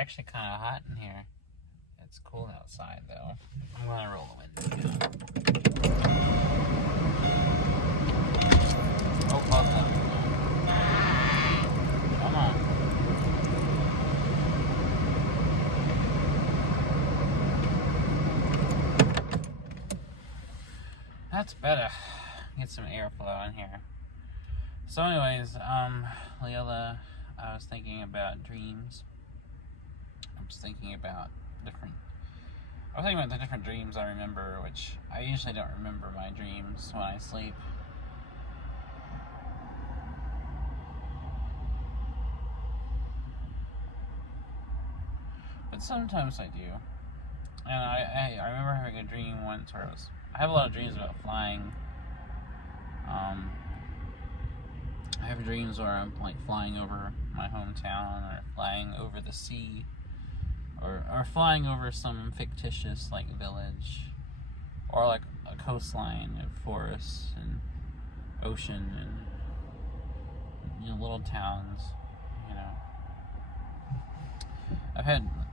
actually kind of hot in here. It's cool outside, though. I'm going to roll the window down. Oh, welcome. Come on. That's better. Get some airflow in here. So anyways, Lilla, I was thinking about dreams. I was thinking about the different dreams I remember, which I usually don't remember my dreams when I sleep. But sometimes I do. And I remember having a dream once where I have a lot of dreams about flying. I have dreams where I'm like flying over my hometown, or flying over the sea, or flying over some fictitious like village, or like a coastline of forests and ocean and little towns.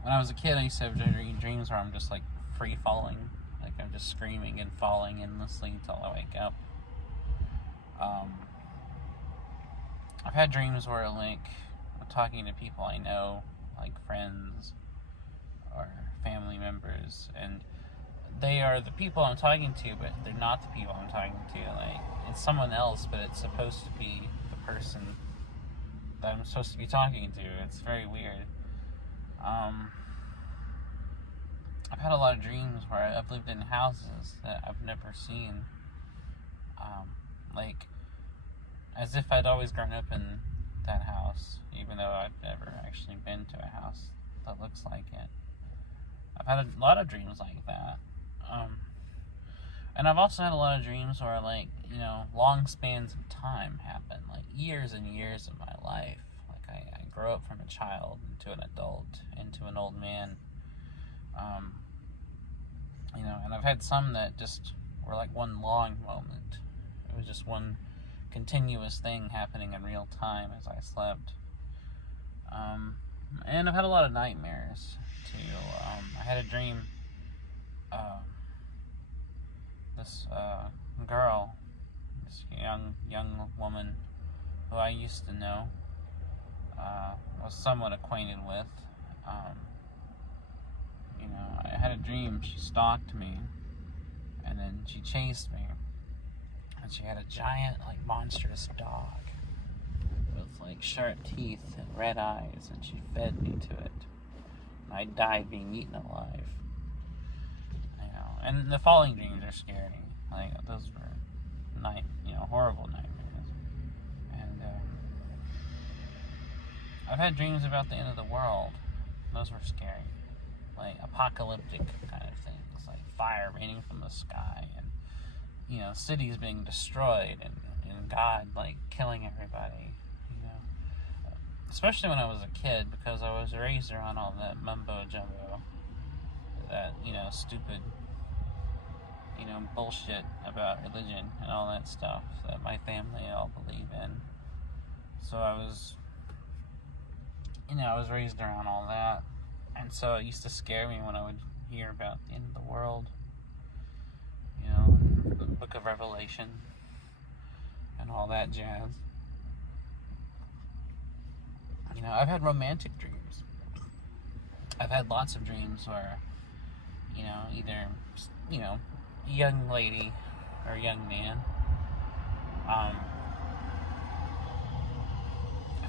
When I was a kid, I used to have dreams where I'm just like free falling, like I'm just screaming and falling endlessly until I wake up. I've had dreams where like I'm talking to people I know, like friends or family members, and they are the people I'm talking to, but they're not the people I'm talking to. Like, it's someone else, but it's supposed to be the person that I'm supposed to be talking to. It's very weird. I've had a lot of dreams where I've lived in houses that I've never seen. Like, as if I'd always grown up in that house, even though I've never actually been to a house that looks like it. I've had a lot of dreams like that. And I've also had a lot of dreams where, like, long spans of time happen, like years and years of my life. Like, I grow up from a child into an adult, into an old man. And I've had some that just were like one long moment. It was just one continuous thing happening in real time as I slept. And I've had a lot of nightmares too. I had a dream. This girl, this young woman who I used to know, was somewhat acquainted with. I had a dream. She stalked me, and then she chased me, and she had a giant, like, monstrous dog with like sharp teeth and red eyes, and she fed me to it, and I died being eaten alive. And the following dreams are scary. Like, those were horrible nightmares. And I've had dreams about the end of the world. Those were scary. Like apocalyptic kind of things, like fire raining from the sky, and cities being destroyed, and God like killing everybody. Especially when I was a kid, because I was raised around all that mumbo jumbo, that stupid bullshit about religion and all that stuff that my family all believe in. So I was raised around all that. And so it used to scare me when I would hear about the end of the world, the Book of Revelation, and all that jazz. I've had romantic dreams. I've had lots of dreams where, either, a young lady or a young man,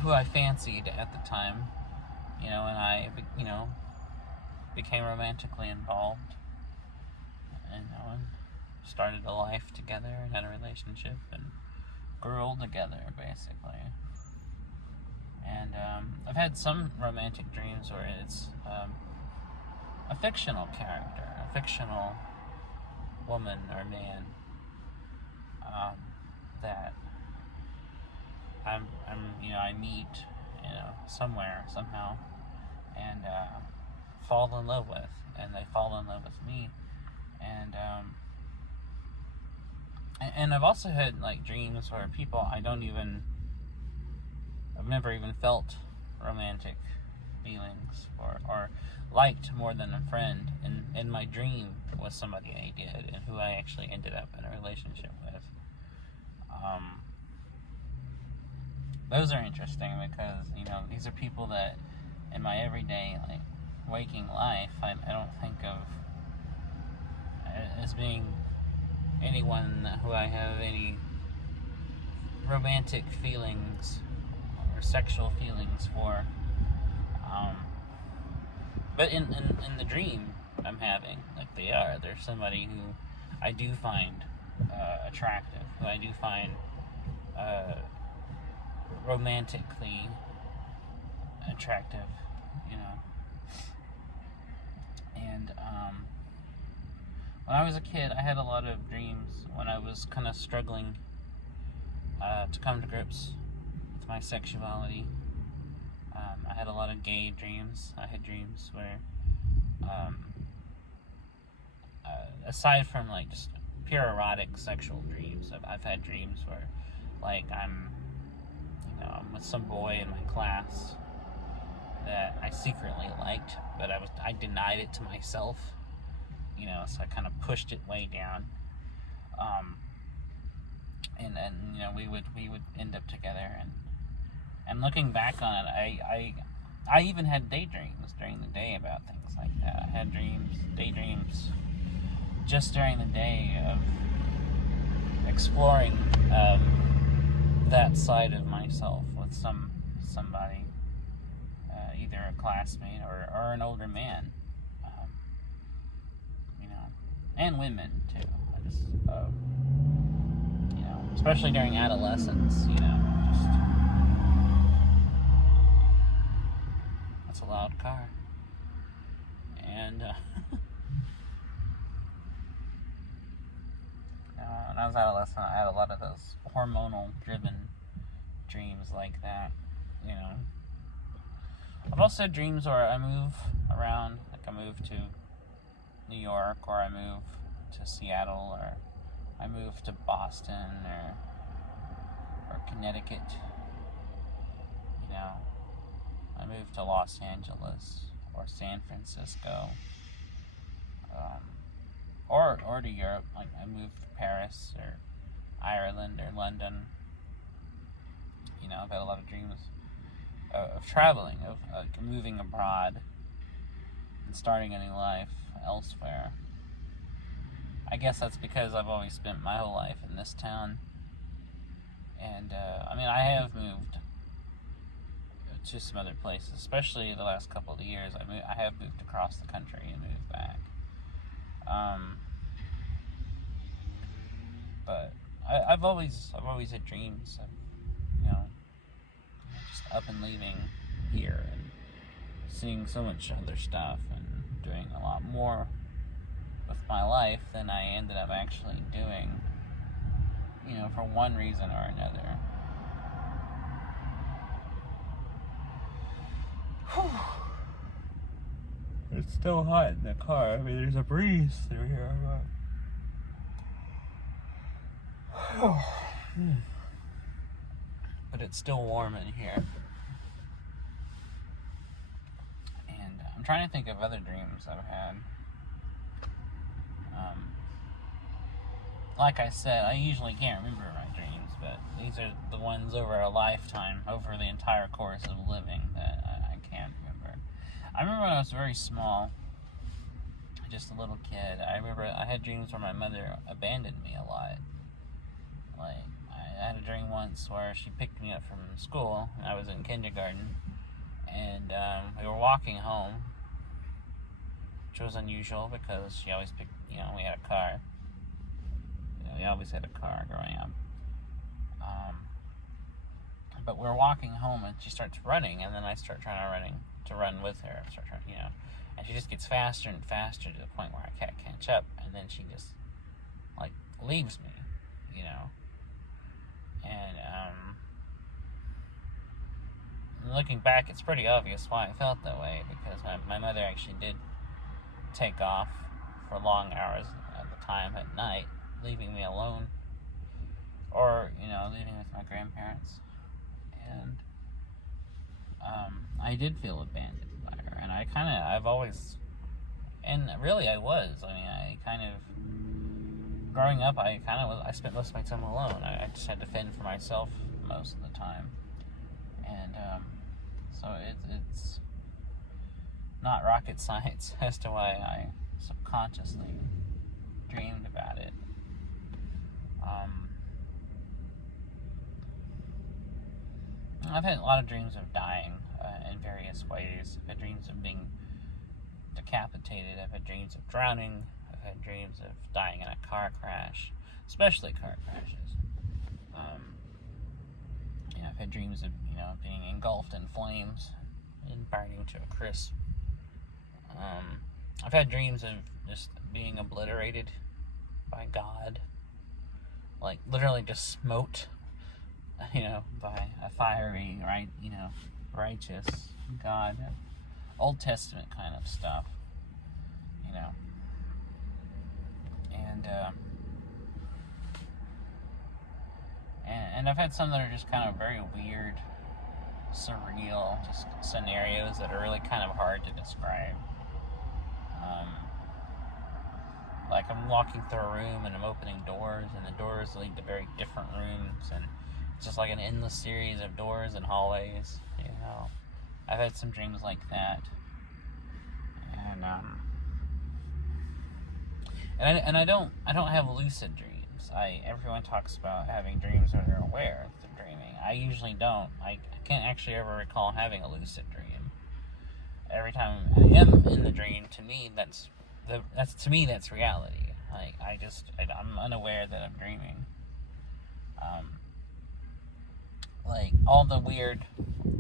who I fancied at the time, and I, became romantically involved, and started a life together and had a relationship and grew old together, basically. And I've had some romantic dreams where it's a fictional character, a fictional woman or man that I meet, somewhere, somehow, and fall in love with, and they fall in love with me, and I've also had like dreams where people I've never even felt romantic feelings for, or liked more than a friend, and my dream was somebody I did and who I actually ended up in a relationship with. Those are interesting because, you know, these are people that in my everyday, like, waking life, I don't think of as being anyone who I have any romantic feelings or sexual feelings for. But in the dream I'm having, like, they're somebody who I do find attractive, who I do find romantically attractive, you know. And when I was a kid, I had a lot of dreams when I was kind of struggling to come to grips with my sexuality. I had a lot of gay dreams. I had dreams where, aside from, like, just pure erotic sexual dreams, I've had dreams where, like, I'm with some boy in my class that I secretly liked, but I denied it to myself, you know, so I kind of pushed it way down. And you know, we would end up together, and looking back on it, I even had daydreams during the day about things like that. I had daydreams just during the day of exploring that side of myself with somebody, either a classmate or an older man, you know, and women too. I just, you know, especially during adolescence, you know, just, that's a loud car, and when I was adolescent, I had a lot of those hormonal-driven dreams like that, you know. I've also had dreams where I move around, like I move to New York, or I move to Seattle, or I move to Boston, or Connecticut, you know. I moved to Los Angeles, or San Francisco, or to Europe. Like, I moved to Paris, or Ireland, or London. You know, I've had a lot of dreams of traveling, of moving abroad, and starting a new life elsewhere. I guess that's because I've always spent my whole life in this town. And, I mean, I have moved to some other places, especially the last couple of years. I have moved across the country and moved back. But I've always had dreams of, you know, just up and leaving here and seeing so much other stuff and doing a lot more with my life than I ended up actually doing, you know, for one reason or another. Whew. It's still hot in the car. I mean, there's a breeze through here. But it's still warm in here. And I'm trying to think of other dreams I've had. Like I said, I usually can't remember my dreams, but these are the ones over a lifetime, over the entire course of living, that I can't remember. I remember when I was very small, just a little kid, I remember I had dreams where my mother abandoned me a lot. Like, I had a dream once where she picked me up from school, and I was in kindergarten, and we were walking home, which was unusual because she always picked, you know, we had a car. You know, we always had a car growing up. But we were walking home, and she starts running, and then I start trying to run with her, you know, and she just gets faster and faster to the point where I can't catch up, and then she just, like, leaves me, you know. And looking back, it's pretty obvious why I felt that way, because my mother actually did take off for long hours at the time at night, leaving me alone, or, you know, leaving with my grandparents. And I did feel abandoned and I've always, and really I was. I mean, I kind of, growing up, I spent most of my time alone. I just had to fend for myself most of the time, and so it's not rocket science as to why I subconsciously dreamed about it. I've had a lot of dreams of dying in various ways. I've had dreams of being decapitated. I've had dreams of drowning. I've had dreams of dying in a car crash, especially car crashes. I've had dreams of being engulfed in flames and burning to a crisp. I've had dreams of just being obliterated by God, like literally just smote, by a fiery, righteous God, Old Testament kind of stuff, and I've had some that are just kind of very weird, surreal, just scenarios that are really kind of hard to describe. Like I'm walking through a room and I'm opening doors, and the doors lead to very different rooms, and it's just like an endless series of doors and hallways. I've had some dreams like that, and I don't have lucid dreams. Everyone talks about having dreams when they're aware of the dreaming. I usually don't. I can't actually ever recall having a lucid dream. Every time I am in the dream, to me that's reality. Like I'm unaware that I'm dreaming. Like all the weird,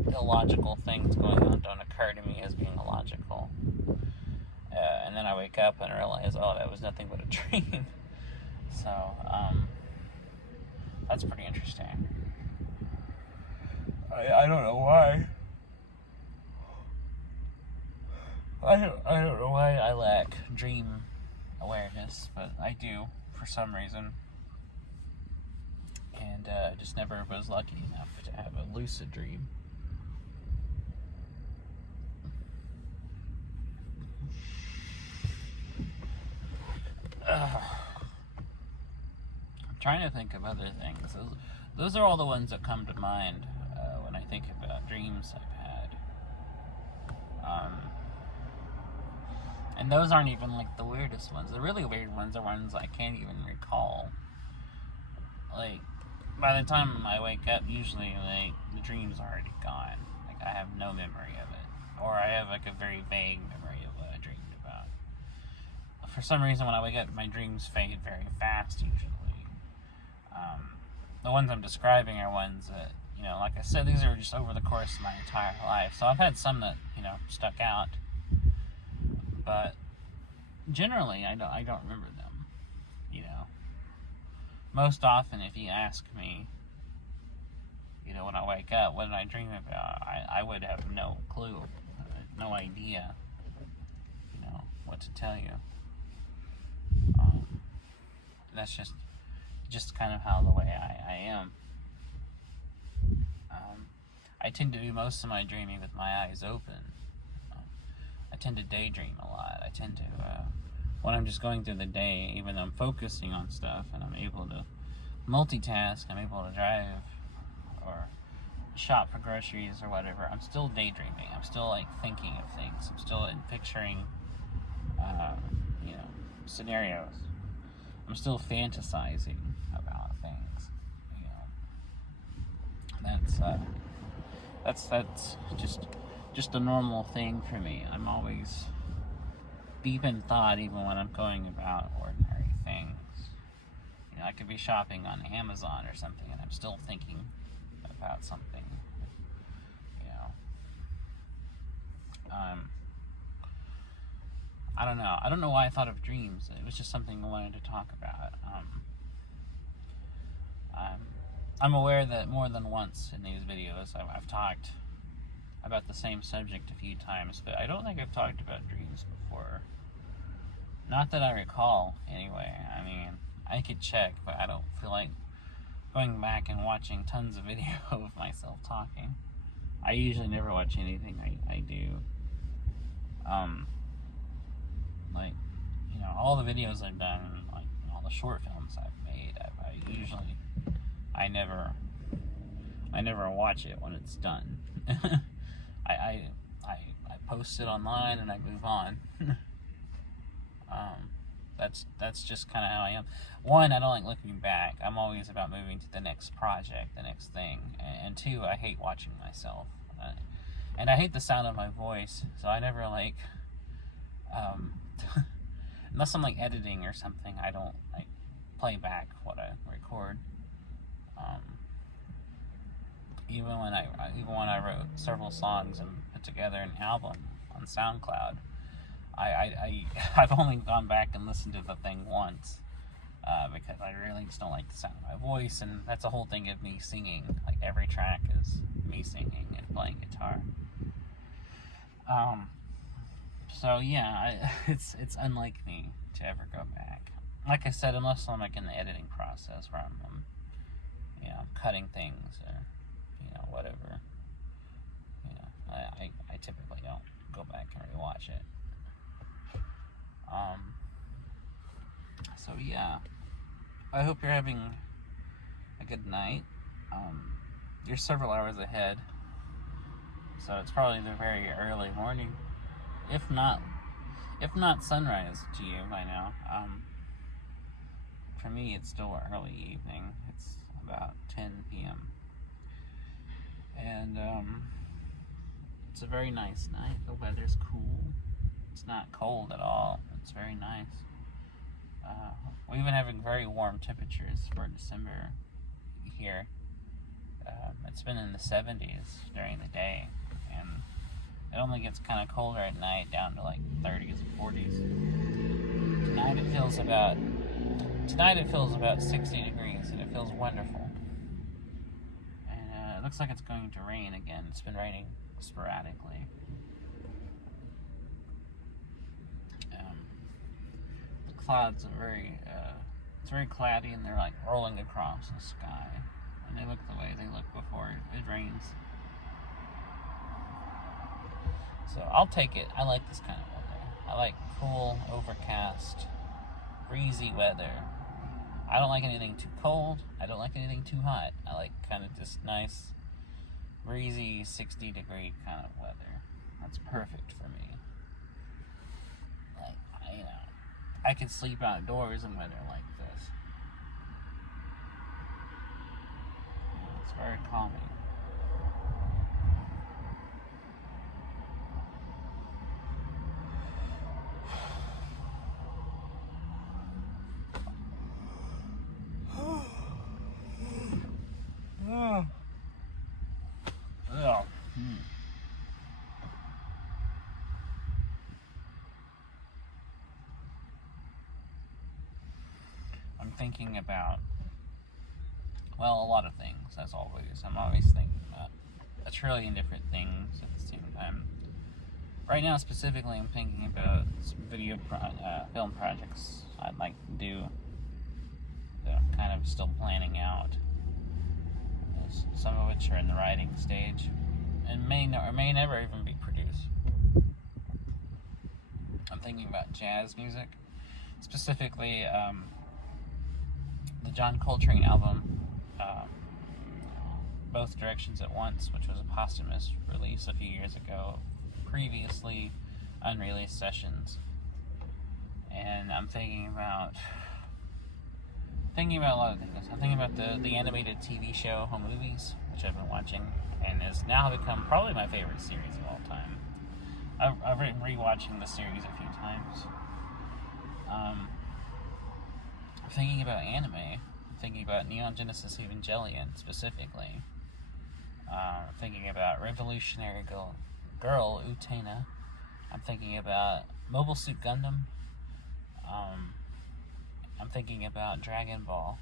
illogical things going on don't occur to me as being illogical. And then I wake up and realize, oh, that was nothing but a dream. So that's pretty interesting. I don't know why. I don't know why I lack dream awareness, but I do for some reason. And just never was lucky enough to have a lucid dream. I'm trying to think of other things. Those are all the ones that come to mind when I think about dreams I've had. And those aren't even like the weirdest ones. The really weird ones are ones I can't even recall. Like, by the time I wake up, usually, like, the dream's already gone. Like, I have no memory of it. Or I have, like, a very vague memory of what I dreamed about. For some reason, when I wake up, my dreams fade very fast, usually. The ones I'm describing are ones that, like I said, these are just over the course of my entire life. So I've had some that, stuck out. But generally, I don't remember them. Most often, if you ask me, when I wake up, what did I dream about? I would have no clue, no idea, what to tell you. That's just kind of how the way I am. I tend to do most of my dreaming with my eyes open. I tend to daydream a lot. I tend to, when I'm just going through the day, even though I'm focusing on stuff and I'm able to multitask, I'm able to drive or shop for groceries or whatever, I'm still daydreaming. I'm still like thinking of things. I'm still picturing, scenarios. I'm still fantasizing about things. That's just a normal thing for me. I'm always deep in thought, even when I'm going about ordinary things. I could be shopping on Amazon or something, and I'm still thinking about something. I don't know. I don't know why I thought of dreams. It was just something I wanted to talk about. I'm aware that more than once in these videos I've talked about the same subject a few times, but I don't think I've talked about dreams before. Not that I recall, anyway. I mean, I could check, but I don't feel like going back and watching tons of video of myself talking. I usually never watch anything I do. Like, you know, all the videos I've done, like all the short films I've made, I never watch it when it's done. I post it online and I move on. That's just kind of how I am. One, I don't like looking back. I'm always about moving to the next project, the next thing. And two, I hate watching myself. And I hate the sound of my voice, so I never like, unless I'm like editing or something, I don't like play back what I record. Even when I wrote several songs and put together an album on SoundCloud, I've only gone back and listened to the thing once, because I really just don't like the sound of my voice, and that's the whole thing of me singing. Like, every track is me singing and playing guitar. So yeah, it's unlike me to ever go back. Like I said, unless I'm like in the editing process where I'm you know, cutting things or, you know, whatever. You know, I typically don't go back and rewatch it. So yeah, I hope you're having a good night. You're several hours ahead, so it's probably the very early morning, if not sunrise to you by now. For me, it's still early evening. It's about 10 p.m. And it's a very nice night. The weather's cool. It's not cold at all. It's very nice. We've been having very warm temperatures for December here. It's been in the 70s during the day, and it only gets kind of colder at night, down to like 30s and 40s. Tonight it feels about 60 degrees, and it feels wonderful. And it looks like it's going to rain again. It's been raining sporadically. The clouds are it's very cloudy, and they're like rolling across the sky. And they look the way they look before it rains. So I'll take it. I like this kind of weather. I like cool, overcast, breezy weather. I don't like anything too cold. I don't like anything too hot. I like kind of just nice, breezy, 60-degree kind of weather. That's perfect for me. Like, you know, I could sleep outdoors in weather like this. It's very calming. I'm thinking about, well, a lot of things, as always. I'm always thinking about a trillion different things at the same time. Right now, specifically, I'm thinking about some film projects I'd like to do that I'm kind of still planning out. Some of which are in the writing stage and may never even be produced. I'm thinking about jazz music, specifically the John Coltrane album, Both Directions at Once, which was a posthumous release a few years ago, previously unreleased sessions. And I'm thinking about a lot of things. I'm thinking about the animated TV show Home Movies, which I've been watching, and has now become probably my favorite series of all time. I've been rewatching the series a few times. I'm thinking about anime. I'm thinking about Neon Genesis Evangelion specifically. Thinking about Revolutionary Girl Utena. I'm thinking about Mobile Suit Gundam. I'm thinking about Dragon Ball.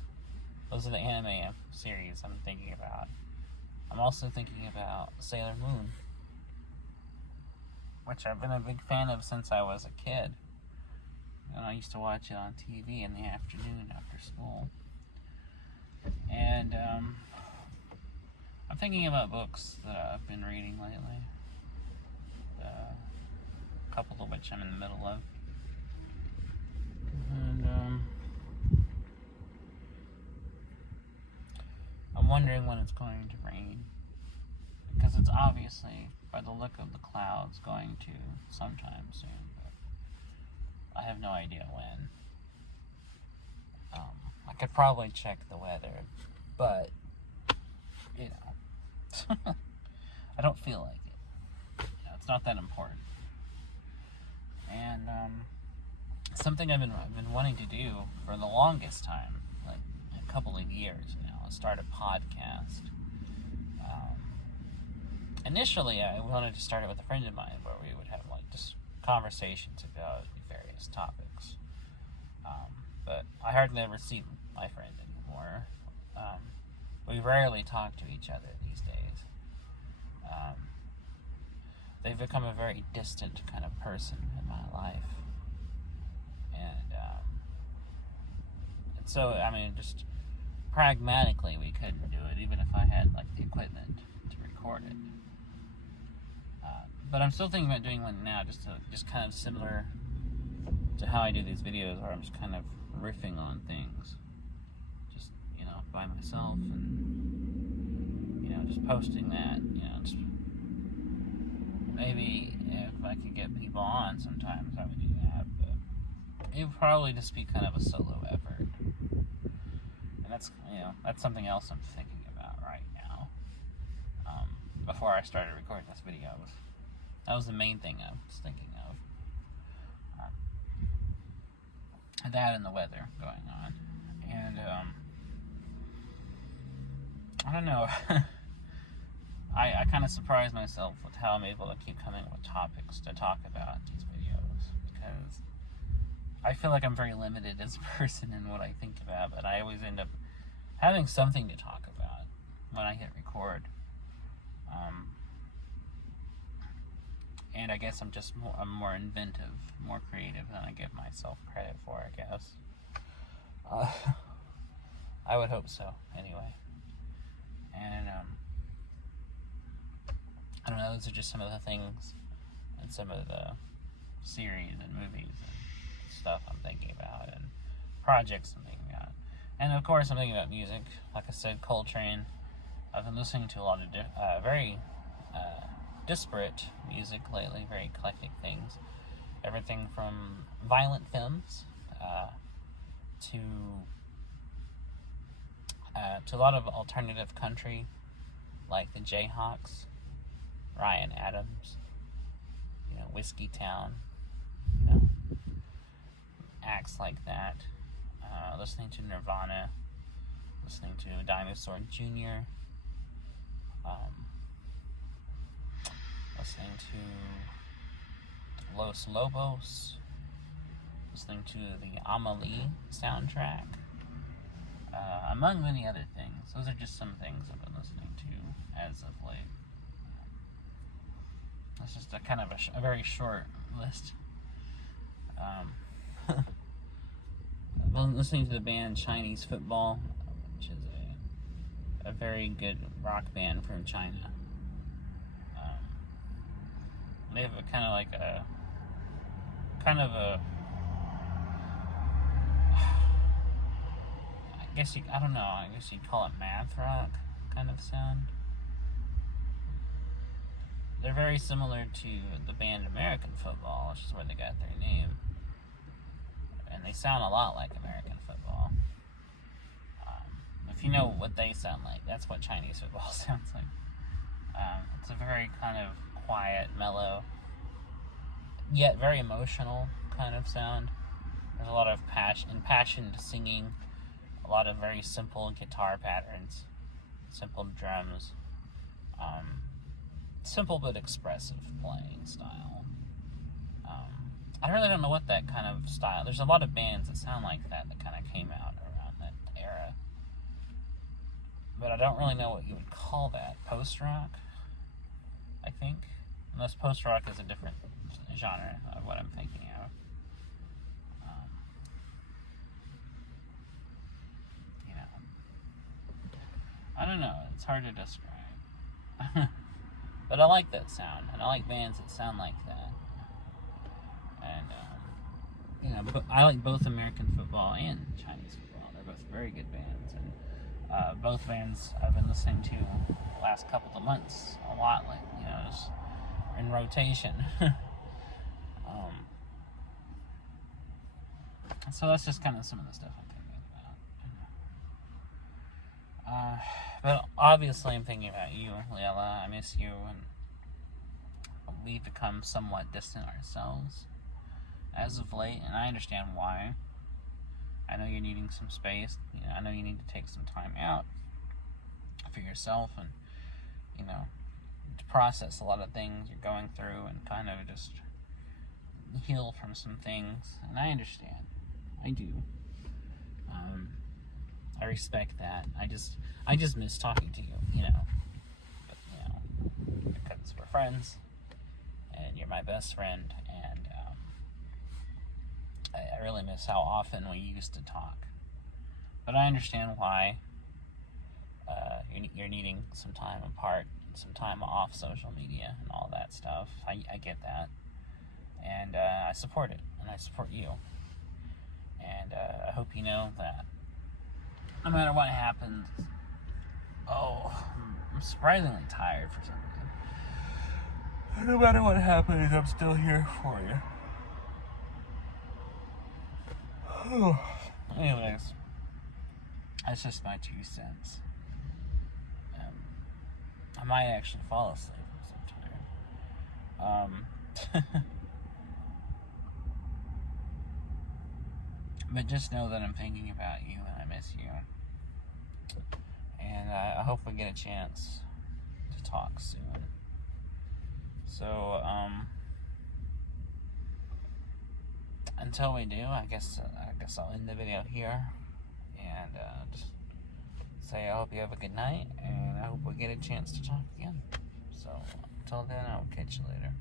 Those are the anime series I'm thinking about. I'm also thinking about Sailor Moon, which I've been a big fan of since I was a kid. And I used to watch it on TV in the afternoon after school. And I'm thinking about books that I've been reading lately. couple of which I'm in the middle of. And I'm wondering when it's going to rain, because it's obviously, by the look of the clouds, going to sometime soon, but I have no idea when. I could probably check the weather, but, you know, I don't feel like it. You know, it's not that important. And something I've been wanting to do for the longest time, like a couple of years now, is start a podcast. Initially, I wanted to start it with a friend of mine, where we would have like just conversations about various topics. But I hardly ever see my friend anymore. We rarely talk to each other these days. They've become a very distant kind of person in my life. And so, I mean, just pragmatically, we couldn't do it, even if I had like the equipment to record it. But I'm still thinking about doing one now, just kind of similar to how I do these videos, where I'm just kind of riffing on things, just, you know, by myself, and, you know, just posting that, you know, just maybe if I could get people on sometimes, I would do that, but it would probably just be kind of a solo effort, and that's, you know, that's something else I'm thinking about right now. Before I started recording this video, that was the main thing I was thinking of. That and the weather going on. And, I don't know. I kind of surprise myself with how I'm able to keep coming with topics to talk about in these videos, because I feel like I'm very limited as a person in what I think about, but I always end up having something to talk about when I hit record. And I guess I'm more inventive, more creative than I give myself credit for, I guess. I would hope so, anyway. And, I don't know, those are just some of the things and some of the series and movies and stuff I'm thinking about, and projects I'm thinking about. And, of course, I'm thinking about music. Like I said, Coltrane. I've been listening to a lot of very disparate music lately, very eclectic things. Everything from violent films to a lot of alternative country, like the Jayhawks, Ryan Adams, you know, Whiskey Town, you know, acts like that. Listening to Nirvana, listening to Dinosaur Jr., listening to Los Lobos, listening to the Amelie soundtrack, among many other things. Those are just some things I've been listening to as of late. That's just a kind of a very short list. I've been listening to the band Chinese Football, which is a very good rock band from China. They have a kind of like a I guess you'd call it math rock kind of sound. They're very similar to the band American Football, which is where they got their name. And they sound a lot like American Football. If you know what they sound like, that's what Chinese Football sounds like. It's a very kind of quiet, mellow, yet very emotional kind of sound. There's a lot of impassioned singing, a lot of very simple guitar patterns, simple drums, simple but expressive playing style. I really don't know what that kind of style. There's a lot of bands that sound like that kind of came out around that era, but I don't really know what you would call that. Post-rock, I think. Unless post-rock is a different genre of what I'm thinking of. You know, I don't know. It's hard to describe. But I like that sound, and I like bands that sound like that. And you know, but I like both American football and Chinese football. They're both very good bands, and both bands I've been listening to the last couple of months a lot. Like, you know, just in rotation. So that's just kind of some of the stuff I'm thinking about. But obviously I'm thinking about you, Lilla. I miss you, and we've become somewhat distant ourselves as of late, and I understand why. I know you're needing some space. You know, I know you need to take some time out for yourself, and, you know, to process a lot of things you're going through, and kind of just heal from some things. And I understand. I do. I respect that. I just miss talking to you, you know. But, you know, because we're friends, and you're my best friend, and I really miss how often we used to talk. But I understand why you're needing some time apart, some time off social media and all that stuff. I get that. And I support it, and I support you. And I hope you know that no matter what happens, I'm surprisingly tired for some reason. No matter what happens, I'm still here for you. Anyways, that's just my 2 cents. I might actually fall asleep. I'm so tired. But just know that I'm thinking about you, and I miss you. And I hope we get a chance to talk soon. So, until we do, I guess I'll end the video here, and just say I hope you have a good night, and I hope we get a chance to talk again. So, until then, I'll catch you later.